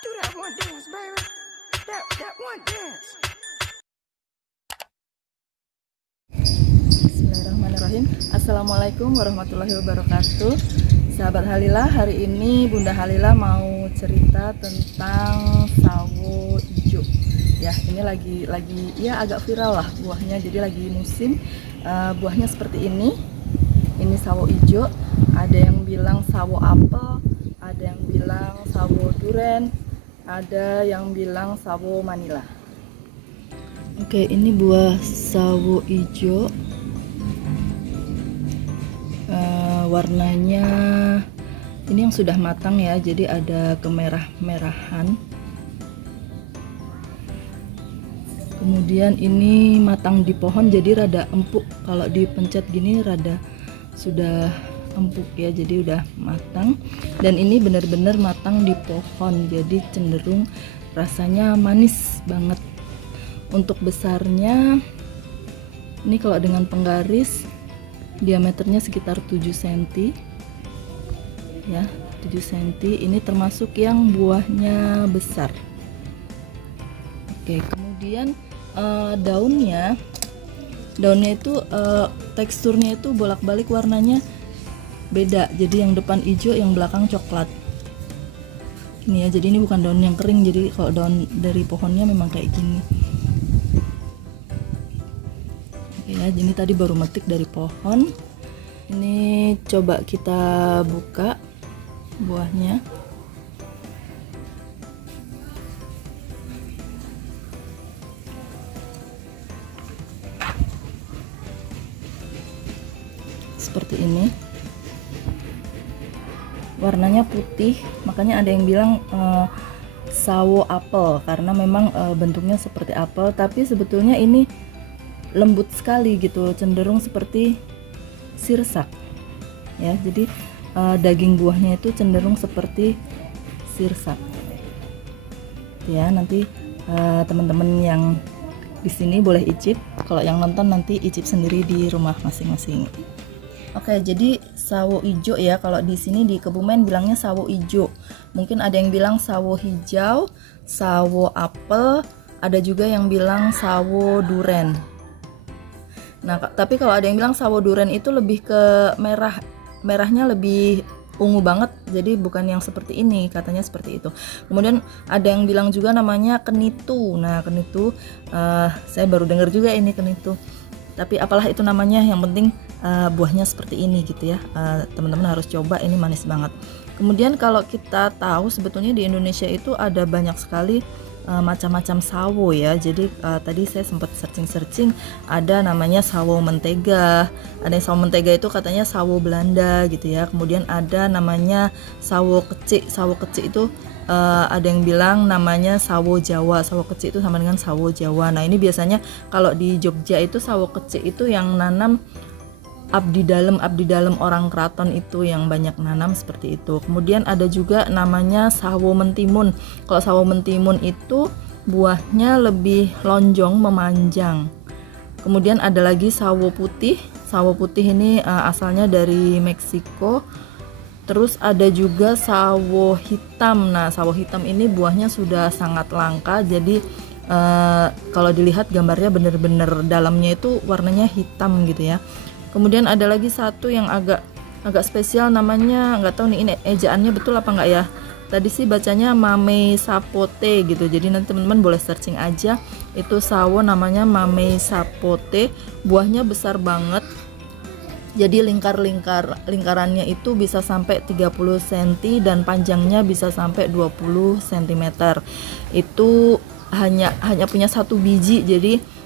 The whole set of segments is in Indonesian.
Do that one dance, baby. That one dance. Bismillahirrahmanirrahim. Assalamualaikum warahmatullahi wabarakatuh. Sahabat Halila, hari ini Bunda Halila mau cerita tentang sawo ijo. Ya, ini lagi ya agak viral lah buahnya. Jadi lagi musim buahnya seperti ini. Ini sawo ijo. Ada yang bilang sawo apel, ada yang bilang sawo duren, ada yang bilang sawo manila. Oke, ini buah sawo ijo. Warnanya ini yang sudah matang ya, jadi ada kemerah-merahan. Kemudian ini matang di pohon, jadi rada empuk. Kalau dipencet gini rada sudah empuk ya, jadi udah matang. Dan ini benar-benar matang di pohon, jadi cenderung rasanya manis banget. Untuk besarnya ini kalau dengan penggaris diameternya sekitar 7 cm ya, 7 cm. Ini termasuk yang buahnya besar. Oke, kemudian daunnya itu teksturnya itu bolak-balik, warnanya beda. Jadi yang depan hijau, yang belakang coklat. Ini ya, jadi ini bukan daun yang kering. Jadi kalau daun dari pohonnya memang kayak gini. Ya, ini tadi baru metik dari pohon. Ini coba kita buka buahnya. Seperti ini. Warnanya putih, makanya ada yang bilang sawo apel karena memang bentuknya seperti apel, tapi sebetulnya ini lembut sekali gitu, cenderung seperti sirsak ya. Jadi daging buahnya itu cenderung seperti sirsak ya. Nanti teman-teman yang di sini boleh icip, kalau yang nonton nanti icip sendiri di rumah masing-masing. Oke, jadi sawo ijo ya, kalau di sini di Kebumen bilangnya sawo ijo. Mungkin ada yang bilang sawo hijau, sawo apel, ada juga yang bilang sawo duren. Nah, tapi kalau ada yang bilang sawo duren itu lebih ke merahnya lebih ungu banget, jadi bukan yang seperti ini, katanya seperti itu. Kemudian ada yang bilang juga namanya kenitu. Nah, kenitu saya baru dengar juga ini kenitu. Tapi apalah itu namanya, yang penting buahnya seperti ini gitu ya. Teman-teman harus coba, ini manis banget. Kemudian kalau kita tahu sebetulnya di Indonesia itu ada banyak sekali macam-macam sawo ya. Jadi tadi saya sempat searching, ada namanya sawo mentega. Ada yang sawo mentega itu katanya sawo Belanda gitu ya. Kemudian ada namanya sawo kecik. Sawo kecik itu ada yang bilang namanya sawo Jawa. Sawo kecik itu sama dengan sawo Jawa. Nah, ini biasanya kalau di Jogja itu sawo kecik itu yang nanam abdi dalam orang keraton, itu yang banyak nanam seperti itu. Kemudian ada juga namanya sawo mentimun. Kalau sawo mentimun itu buahnya lebih lonjong, memanjang. Kemudian ada lagi sawo putih. Sawo putih ini asalnya dari Meksiko. Terus ada juga sawo hitam. Nah, sawo hitam ini buahnya sudah sangat langka. Jadi kalau dilihat gambarnya bener-bener dalamnya itu warnanya hitam gitu ya. Kemudian ada lagi satu yang agak spesial, namanya nggak tahu nih ini ejaannya betul apa nggak ya. Tadi sih bacanya Mamei sapote gitu. Jadi nanti teman-teman boleh searching aja. Itu sawo namanya Mamei sapote. Buahnya besar banget. Jadi lingkarannya itu bisa sampai 30 cm dan panjangnya bisa sampai 20 cm. Itu hanya punya satu biji. Jadi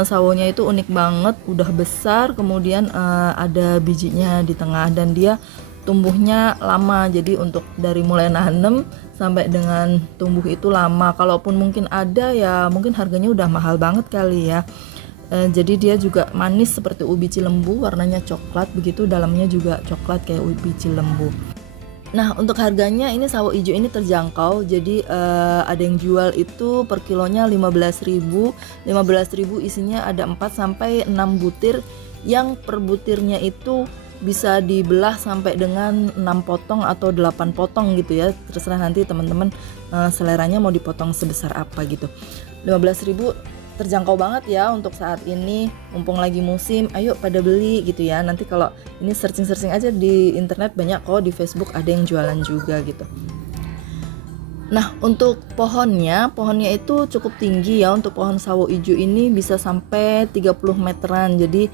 sawonya itu unik banget, udah besar, kemudian ada bijinya di tengah dan dia tumbuhnya lama. Jadi untuk dari mulai nanem sampai dengan tumbuh itu lama. Kalaupun mungkin ada ya, mungkin harganya udah mahal banget kali ya. Jadi dia juga manis seperti ubi cilembu, warnanya coklat begitu, dalamnya juga coklat kayak ubi cilembu. Nah, untuk harganya ini sawo ijo ini terjangkau. Jadi ada yang jual itu per kilonya 15.000. 15.000 isinya ada 4 sampai 6 butir, yang per butirnya itu bisa dibelah sampai dengan 6 potong atau 8 potong gitu ya, terserah nanti teman-teman seleranya mau dipotong sebesar apa gitu. 15.000 terjangkau banget ya untuk saat ini, mumpung lagi musim, ayo pada beli gitu ya. Nanti kalau ini searching aja di internet, banyak kok, di Facebook ada yang jualan juga gitu. Nah, untuk pohonnya itu cukup tinggi ya. Untuk pohon sawo ijo ini bisa sampai 30 meteran. Jadi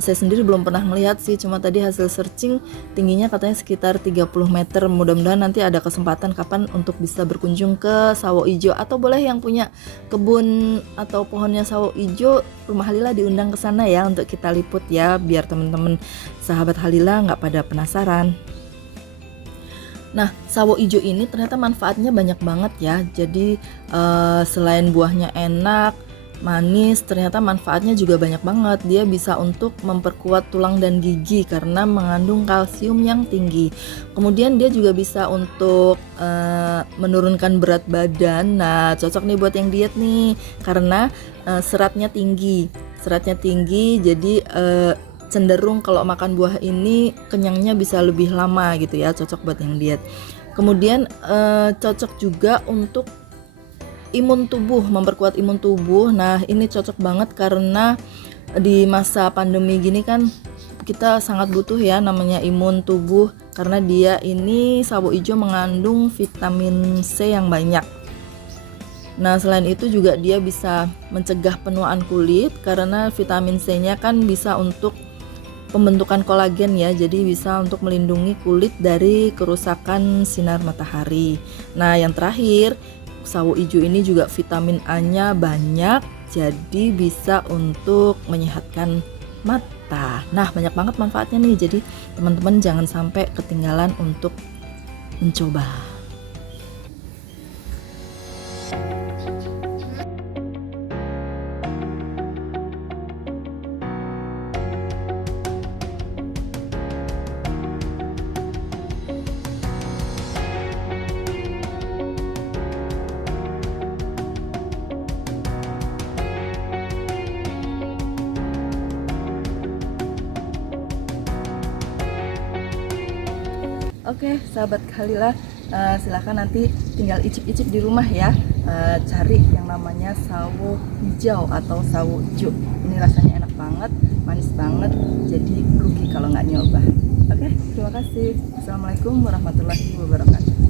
saya sendiri belum pernah melihat sih, cuma tadi hasil searching tingginya katanya sekitar 30 meter. Mudah-mudahan nanti ada kesempatan kapan untuk bisa berkunjung ke sawo ijo, atau boleh yang punya kebun atau pohonnya sawo ijo, Rumah Halila diundang ke sana ya untuk kita liput ya, biar teman-teman sahabat Halila nggak pada penasaran. Nah, sawo ijo ini ternyata manfaatnya banyak banget ya. Jadi selain buahnya enak, manis, ternyata manfaatnya juga banyak banget. Dia bisa untuk memperkuat tulang dan gigi karena mengandung kalsium yang tinggi. Kemudian dia juga bisa untuk menurunkan berat badan. Nah, cocok nih buat yang diet nih, karena seratnya tinggi. Jadi cenderung kalau makan buah ini kenyangnya bisa lebih lama gitu ya, cocok buat yang diet. Kemudian cocok juga untuk imun tubuh, memperkuat imun tubuh. Nah, ini cocok banget karena di masa pandemi gini kan kita sangat butuh ya namanya imun tubuh, karena dia ini sawo ijo mengandung vitamin C yang banyak. Nah, selain itu juga dia bisa mencegah penuaan kulit karena vitamin C-nya kan bisa untuk pembentukan kolagen ya, jadi bisa untuk melindungi kulit dari kerusakan sinar matahari. Nah, yang terakhir, sawo ijo ini juga vitamin A-nya banyak, jadi bisa untuk menyehatkan mata. Nah, banyak banget manfaatnya nih, jadi teman-teman jangan sampai ketinggalan untuk mencoba. Oke, sahabat Halila, silahkan nanti tinggal icip-icip di rumah ya, cari yang namanya sawo hijau atau sawo ijo. Ini rasanya enak banget, manis banget, jadi rugi kalau nggak nyoba. Oke, terima kasih. Assalamualaikum warahmatullahi wabarakatuh.